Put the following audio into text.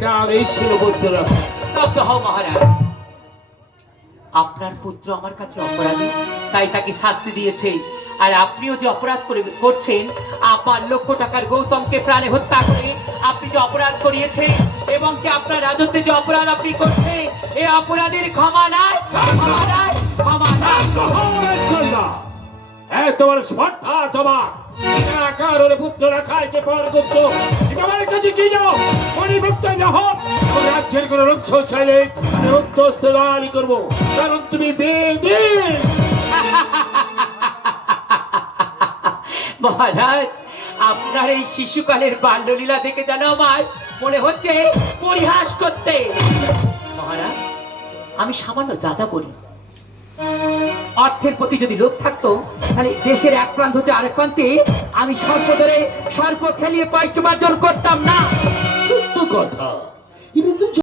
এটা আদেশ ছিল পুত্র। স্তব্ধ হও মহারাজ। আপনার পুত্র আমার কাছে অপরাধী, তাই তাকে শাস্তি দিয়েছে। আর আপনিও যে অপরাধ করছেন, আপনার লক্ষ টাকার গৌতমকে প্রাণে হত্যা করে আপনি যে অপরাধ করিয়েছেন, এবং কি আপনার রাজত্বে যে অপরাধ আপনি করছেন, এই অপরাধের ক্ষমা নাই, ক্ষমা নাই, ক্ষমা নাই। হ্যাঁ, তোমার স্পর্ধা, তোমার কারণে পুত্র রাখাইকে পর করছো। আমার কাছে কি যাও পরিভুক্ত না হোক, রাজ্যের কোনো রক্ষ চাইলে আমি রক্তস্থ দান করবো, কারণ তুমি বেদিন। মহারাজ, আপনার এই শিশুকালের বাল্যলীলা দেখে যেন আমার মনে হচ্ছে পরিহাস করতে। মহারাজ, আমি সামান্য যা বলি, অর্থের প্রতি যদি লোভ থাকতো, তাহলে দেশের এক প্রান্ত হতে আরেক প্রান্তে আমি সর্প ধরে সর্প খেলিয়ে পয়সা উপার্জন করতাম না।